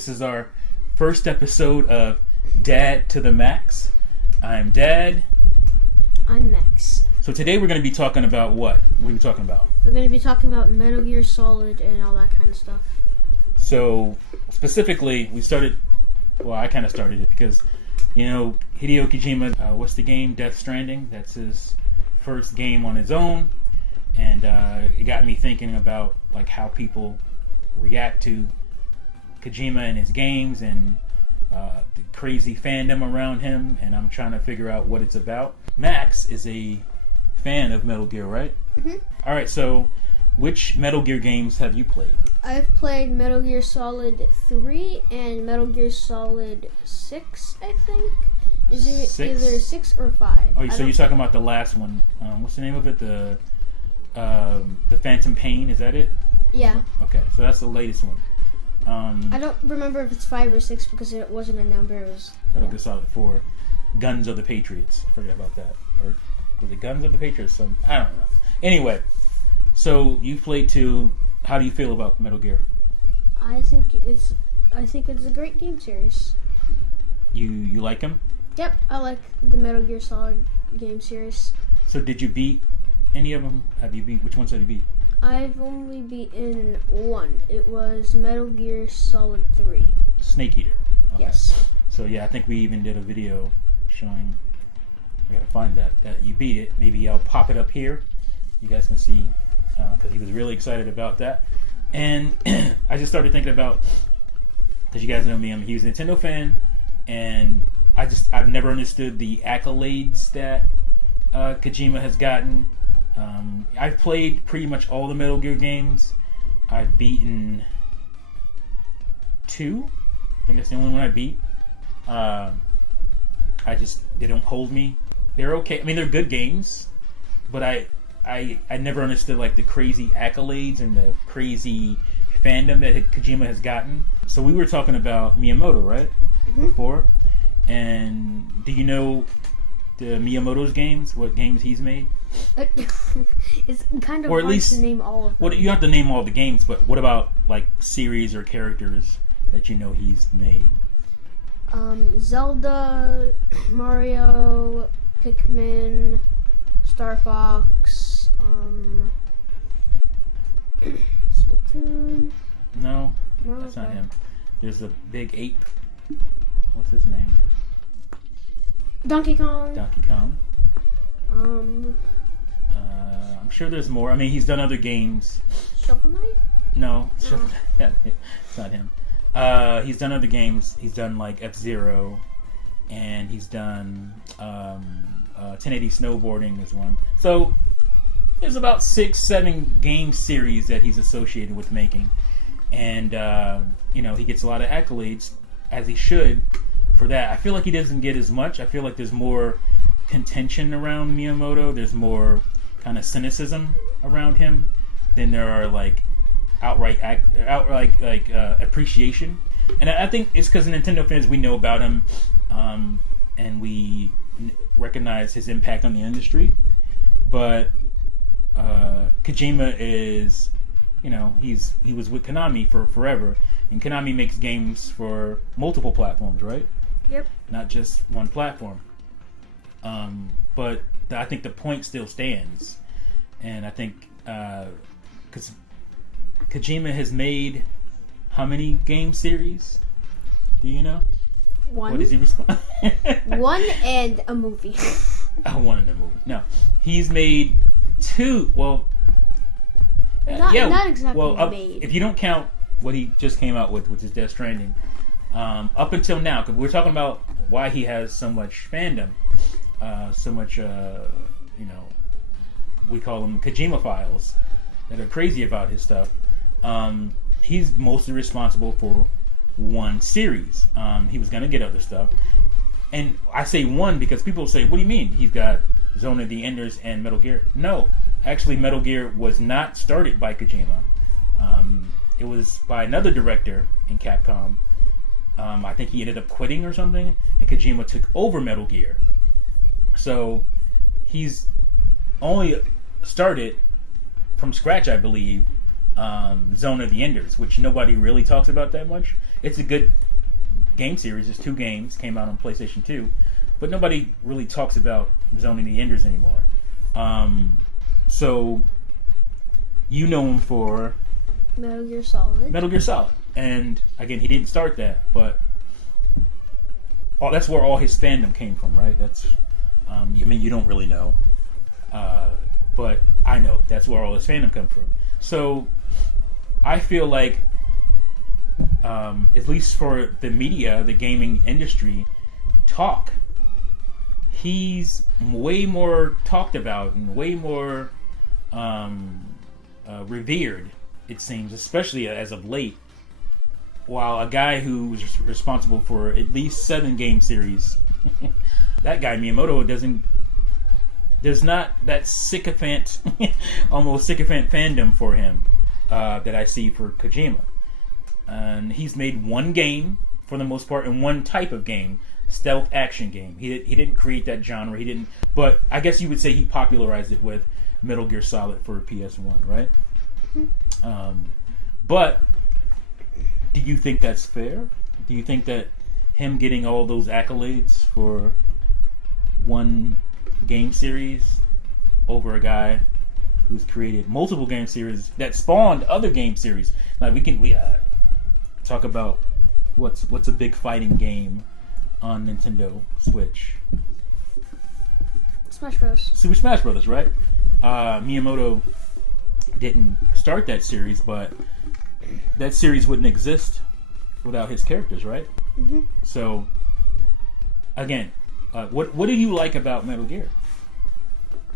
This is our first episode of Dad to the Max. I'm Dad. I'm Max. So today we're going to be talking about what? What are we talking about? We're going to be talking about Metal Gear Solid and all that kind of stuff. So specifically, I kind of started it because, Hideo Kojima, what's the game? Death Stranding. That's his first game on his own. And it got me thinking about like how people react to Kojima and his games and the crazy fandom around him, and I'm trying to figure out what it's about. Max is a fan of Metal Gear, right? Mm-hmm. Alright, so which Metal Gear games have you played? I've played Metal Gear Solid 3 and Metal Gear Solid 6, I think. Is it 6? either 6 or 5? Oh, so you're talking about the last one. What's the name of it? The Phantom Pain, is that it? Yeah. Okay, so that's the latest one. I don't remember if it's 5 or 6 because it wasn't a number. It was Metal Gear Solid 4, Guns of the Patriots. I forget about that. Or was it Guns of the Patriots? I don't know. Anyway, so you've played 2. How do you feel about Metal Gear? I think it's a great game series. You like them? Yep, I like the Metal Gear Solid game series. So did you beat any of them? Which ones have you beat? I've only beaten one. It was Metal Gear Solid 3. Snake Eater. Okay. Yes. So yeah, I think we even did a video showing. I gotta find that you beat it. Maybe I'll pop it up here. You guys can see because he was really excited about that. And I just started thinking about, because you guys know me, he was a Nintendo fan, and I've never understood the accolades that Kojima has gotten. I've played pretty much all the Metal Gear games. I've beaten 2. I think that's the only one I beat. They don't hold me. They're okay. I mean, they're good games, but I never understood like the crazy accolades and the crazy fandom that Kojima has gotten. So we were talking about Miyamoto, right? Mm-hmm. Before. And do you know the Miyamoto's games? What games he's made? It's kind of or at hard least, to name all of them. What, you don't have to name all the games, but what about like series or characters that you know he's made? Zelda, Mario, Pikmin, Star Fox, Splatoon. No, that's not him. There's a big ape. What's his name? Donkey Kong. I'm sure there's more. I mean, he's done other games. Shovel Knight? No, it's not him. He's done other games. He's done like F-Zero, and he's done 1080 Snowboarding is one. So there's about 6-7 game series that he's associated with making, and he gets a lot of accolades, as he should, for that. I feel like he doesn't get as much. I feel like there's more contention around Miyamoto. There's more kind of cynicism around him than there are like outright appreciation. And I think it's because Nintendo fans, we know about him, and we recognize his impact on the industry. But Kojima is, he was with Konami for forever, and Konami makes games for multiple platforms, right? Yep. Not just one platform. But I think the point still stands, and I think because Kojima has made how many game series? Do you know? 1. What is he respond? 1 and a movie. 1 and a movie. No, he's made 2. Well, not exactly made. If you don't count what he just came out with, which is Death Stranding, up until now, because we're talking about why he has so much fandom, so much, we call them Kojima files that are crazy about his stuff. He's mostly responsible for 1 series. He was going to get other stuff. And I say 1 because people say, what do you mean? He's got Zone of the Enders and Metal Gear. No, actually Metal Gear was not started by Kojima. It was by another director in Capcom. I think he ended up quitting or something, and Kojima took over Metal Gear. So he's only started from scratch, I believe, Zone of the Enders, which nobody really talks about that much. It's a good game series. There's 2 games, came out on PlayStation 2, but nobody really talks about Zone of the Enders anymore. So you know him for Metal Gear Solid. Metal Gear Solid, and again, he didn't start that, but that's where all his fandom came from, right? That's I mean, you don't really know, but I know that's where all his fandom comes from. So I feel like, at least for the media, the gaming industry, he's way more talked about and way more revered, it seems, especially as of late. While a guy who was responsible for at least 7 game series, that guy Miyamoto there's not that sycophant, almost sycophant fandom for him that I see for Kojima. And he's made 1 game for the most part, and 1 type of game, stealth action game. He didn't create that genre. He didn't, but I guess you would say he popularized it with Metal Gear Solid for PS1, right? Mm-hmm. But do you think that's fair? Do you think that him getting all those accolades for 1 game series over a guy who's created multiple game series that spawned other game series? Like we talk about what's a big fighting game on Nintendo Switch? Smash Bros. Super Smash Brothers, right? Miyamoto didn't start that series, but that series wouldn't exist without his characters, right? Mm-hmm. So, again, what do you like about Metal Gear?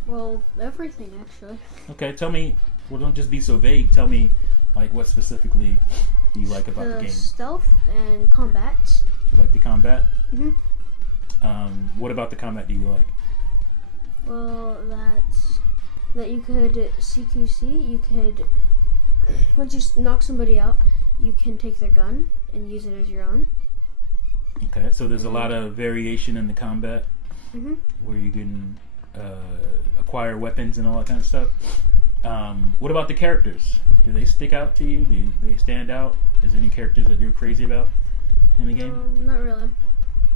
Well, everything, actually. Okay, tell me. Well, don't just be so vague. Tell me, like, what specifically do you like about the game? Stealth and combat. You like the combat? Mm-hmm. What about the combat do you like? Well, that you could CQC. You could, once you knock somebody out, you can take their gun and use it as your own. Okay, so there's a lot of variation in the combat, where you can acquire weapons and all that kind of stuff. What about the characters? Do they stick out to you? Do they stand out? Is there any characters that you're crazy about in the game? Not really.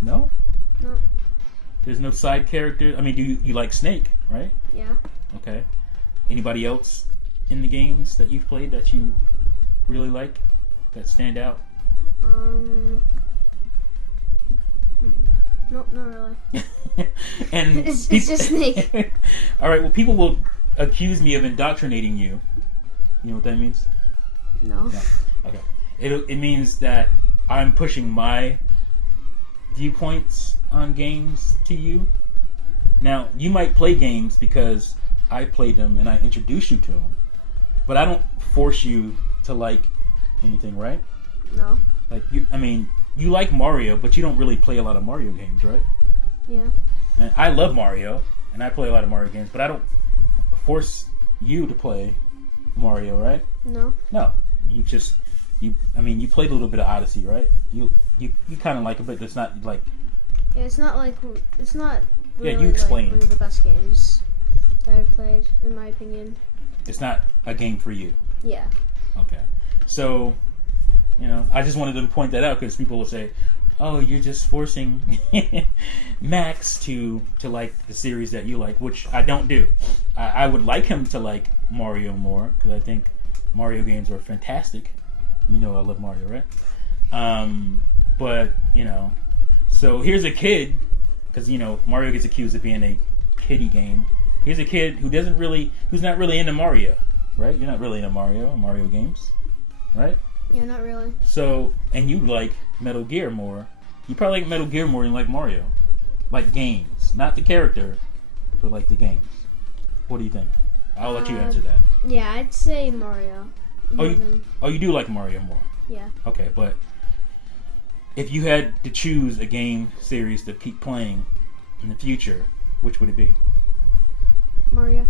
No? No. There's no side character? I mean, do you like Snake, right? Yeah. Okay. Anybody else in the games that you've played that you really like, that stand out? Nope, not really. And it's just Snake. All right. Well, people will accuse me of indoctrinating you. You know what that means? No. Okay. It means that I'm pushing my viewpoints on games to you. Now, you might play games because I played them and I introduced you to them, but I don't force you to like anything, right? No. Like you like Mario, but you don't really play a lot of Mario games, right? Yeah. And I love Mario, and I play a lot of Mario games, but I don't force you to play Mario, right? No. No. You played a little bit of Odyssey, right? You kind of like it, but it's not like... Yeah, it's not really, yeah, you explain. One of the best games that I've played, in my opinion. It's not a game for you. Yeah. Okay. So, I just wanted to point that out because people will say, "Oh, you're just forcing Max to like the series that you like," which I don't do. I would like him to like Mario more because I think Mario games are fantastic. You know I love Mario, right? But so here's a kid, because Mario gets accused of being a kiddie game. Here's a kid who's not really into Mario, right? You're not really into Mario games, right? Yeah, not really. So, and you like Metal Gear more. You probably like Metal Gear more than you like Mario. Like games. Not the character, but like the games. What do you think? I'll let you answer that. Yeah, I'd say Mario. You do like Mario more? Yeah. Okay, but if you had to choose a game series to keep playing in the future, which would it be? Mario.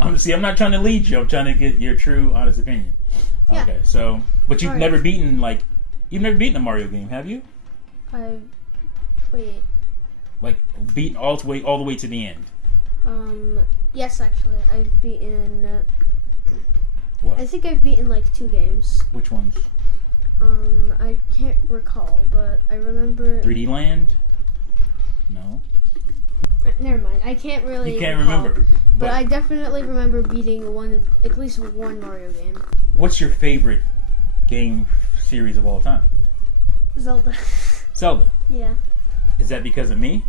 I'm not trying to lead you. I'm trying to get your true, honest opinion. Yeah. Okay, so, but you've never beaten a Mario game, have you? Wait. Like beaten all the way to the end. Yes, actually, I've beaten What? I think I've beaten like 2 games. Which ones? I can't recall, but I remember. 3D Land? No. Never mind. I can't really. You can't recall, remember. But I definitely remember beating at least one Mario game. What's your favorite game series of all time? Zelda. Zelda. Yeah. Is that because of me?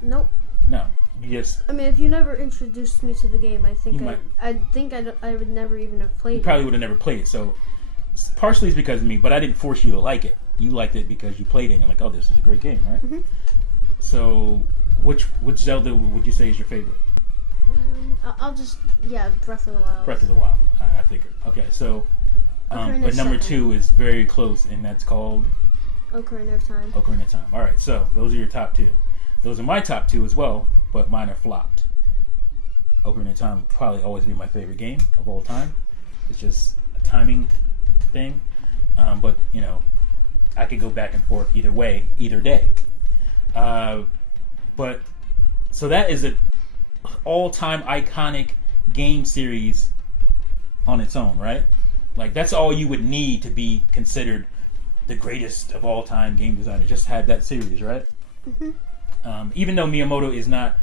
Nope. No. You just. I mean, if you never introduced me to the game, I think You I would never even have played You it. probably would have never played it. So partially it's because of me, but I didn't force you to like it. You liked it because you played it and you're like, oh, this is a great game, right? Mm-hmm. So which Zelda would you say is your favorite? I'll just Breath of the Wild. Breath of the Wild. I figured. Okay, so but number 2 is very close, and that's called Ocarina of Time. Ocarina of Time. All right, so those are your top 2. Those are my top 2 as well, but mine are flopped. Ocarina of Time will probably always be my favorite game of all time. It's just a timing thing, but you know, I could go back and forth either way, either day. But so that is an all-time iconic game series on its own, right? Like that's all you would need to be considered the greatest of all-time game designer. Just have that series, right? Mm-hmm. Even though Miyamoto is not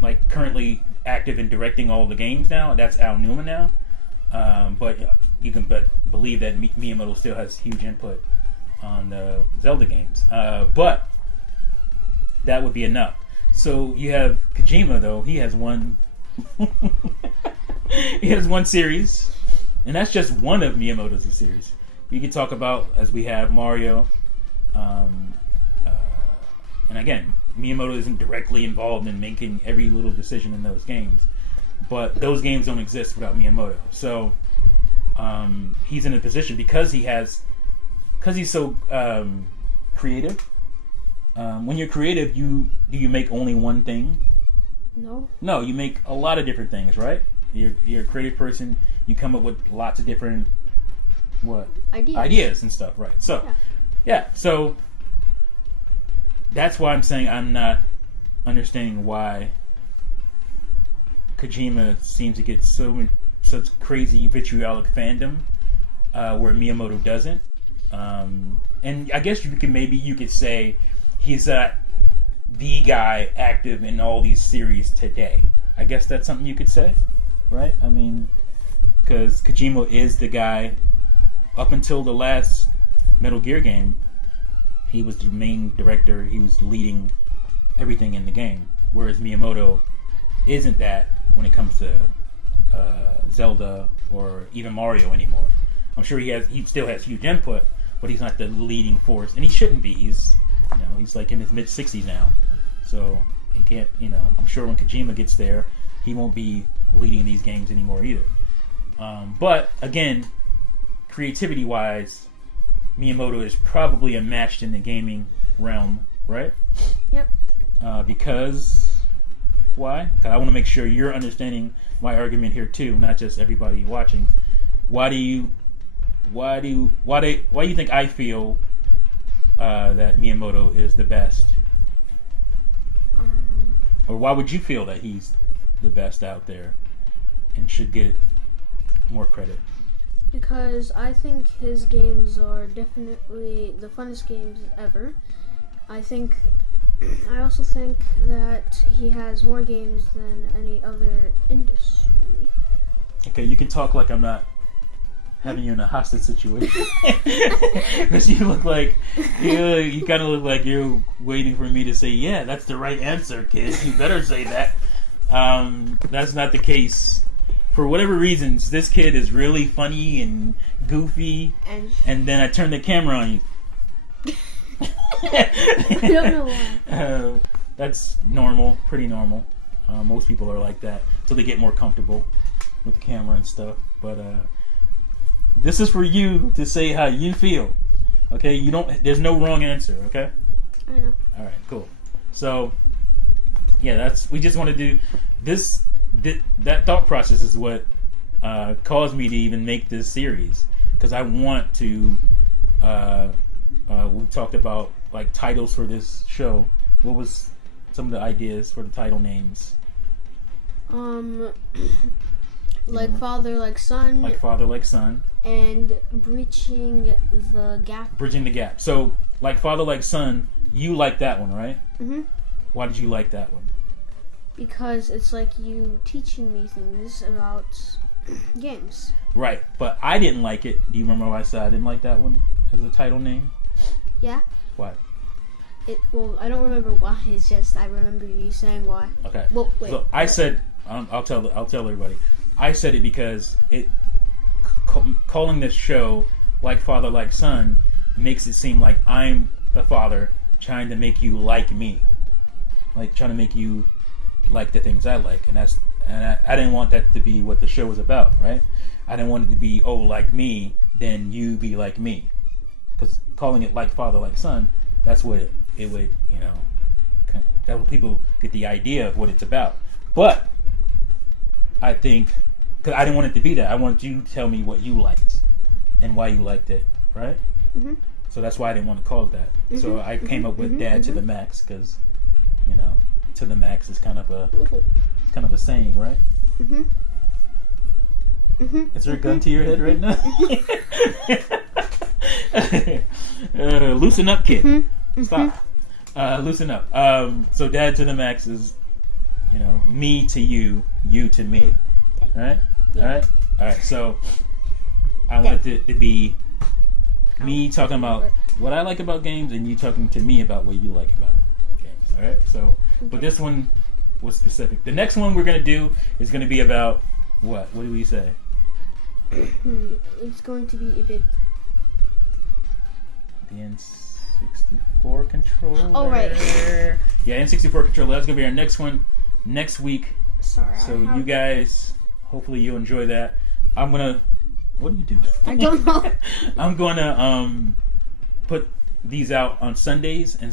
like currently active in directing all the games now, that's Al Newman now. But you can believe that Miyamoto still has huge input on the Zelda games. But that would be enough. So you have Kojima, though. He has one. He has one series, and that's just one of Miyamoto's series. You can talk about, as we have Mario, and again, Miyamoto isn't directly involved in making every little decision in those games, but those games don't exist without Miyamoto. So he's in a position because he's so creative. When you're creative, do you make only one thing? No, you make a lot of different things, right? You're a creative person. You come up with lots of different ideas and stuff, right? So so that's why I'm saying I'm not understanding why Kojima seems to get such crazy vitriolic fandom where Miyamoto doesn't. And I guess you could say he's the guy active in all these series today. I guess that's something you could say, right? I mean, because Kojima is the guy up until the last Metal Gear game. He was the main director. He was leading everything in the game. Whereas Miyamoto isn't that when it comes to Zelda or even Mario anymore. I'm sure he still has huge input, but he's not the leading force, and he shouldn't be. He's like in his mid 60s now, so he can't. I'm sure when Kojima gets there, he won't be leading these games anymore either. But again, creativity wise, Miyamoto is probably unmatched in the gaming realm, right? Yep. Because why? 'Cause I want to make sure you're understanding my argument here too, not just everybody watching. Why do you think I feel that Miyamoto is the best? Or why would you feel that he's the best out there and should get more credit? Because I think his games are definitely the funnest games ever. I also think that he has more games than any other industry. Okay, you can talk like I'm not having you in a hostage situation. Because you look like you kind of look like you're waiting for me to say, yeah, that's the right answer, kid. You better say that. That's not the case. For whatever reasons, this kid is really funny and goofy, and then I turn the camera on you. I don't know why. That's normal, pretty normal. Most people are like that, so they get more comfortable with the camera and stuff. But this is for you to say how you feel. Okay, there's no wrong answer. Okay. I know. All right, cool. So, yeah, we just want to do this. That thought process is what caused me to even make this series, because I want to. We talked about like titles for this show. What was some of the ideas for the title names? Like father, like son. Like father, like son. And bridging the gap. Bridging the gap. So, like father, like son, you like that one, right? Mm-hmm. Why did you like that one? Because it's like you teaching me things about games. Right, but I didn't like it. Do you remember why I said I didn't like that one as a title name? Yeah. Why? Well, I don't remember why. It's just I remember you saying why. Okay. Well, wait. So I said I'll tell everybody. I said it because it calling this show Like Father Like Son makes it seem like I'm the father trying to make you like me, like trying to make you like the things I like, and I didn't want that to be what the show was about, right? I didn't want it to be like me, then you be like me, because calling it Like Father Like Son, that's what it would, that would people get the idea of what it's about. But I think, because I didn't want it to be that, I wanted you to tell me what you liked and why you liked it, right? Mm-hmm. So that's why I didn't want to call it that. Mm-hmm. So I came up with Dad to the Max, because to the max is kind of a saying, right? Mm-hmm. Mm-hmm. Is there a gun to your head right now? Loosen up, kid. Mm-hmm. Stop. Loosen up. So Dad to the Max is, me to you, you to me. All right? Yeah. All right. So I wanted it to be me talking about what I like about games and you talking to me about what you like about games. All right? So, but this one was specific. The next one we're going to do is going to be about what? What do we say? It's going to be a bit... The N64 controller. Oh, right. Yeah, N64 controller. That's going to be our next one next week. Sorry. So you guys, hopefully you enjoy that. I'm going to... What are you doing? I don't know. I'm going to put these out on Sundays, and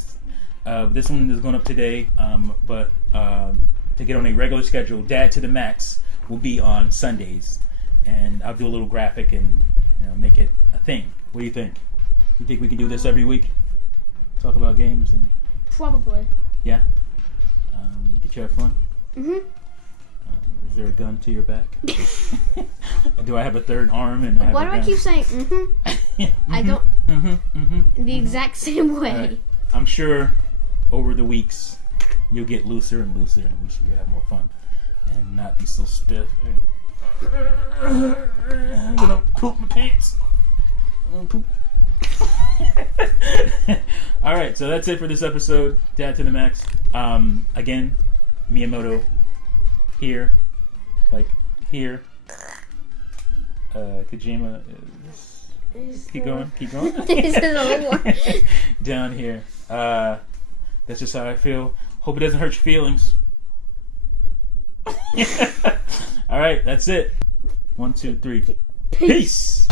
this one is going up today. But to get on a regular schedule, Dad to the Max will be on Sundays, and I'll do a little graphic and make it a thing. What do you think? You think we can do this every week? Talk about games and probably. Yeah. Did you have fun? Mhm. Is there a gun to your back? Do I have a third arm? And why do I keep saying I don't. The exact same way. Right. I'm sure over the weeks you'll get looser and looser and looser. You'll have more fun and not be so stiff. I'm gonna poop my pants. I'm gonna poop. Alright, so that's it for this episode. Dad to the Max. Again, Miyamoto here. Like here. Kojima is... Keep going. This is a little more. Down here. That's just how I feel. Hope it doesn't hurt your feelings. Alright, that's it. 1, 2, 3. Peace!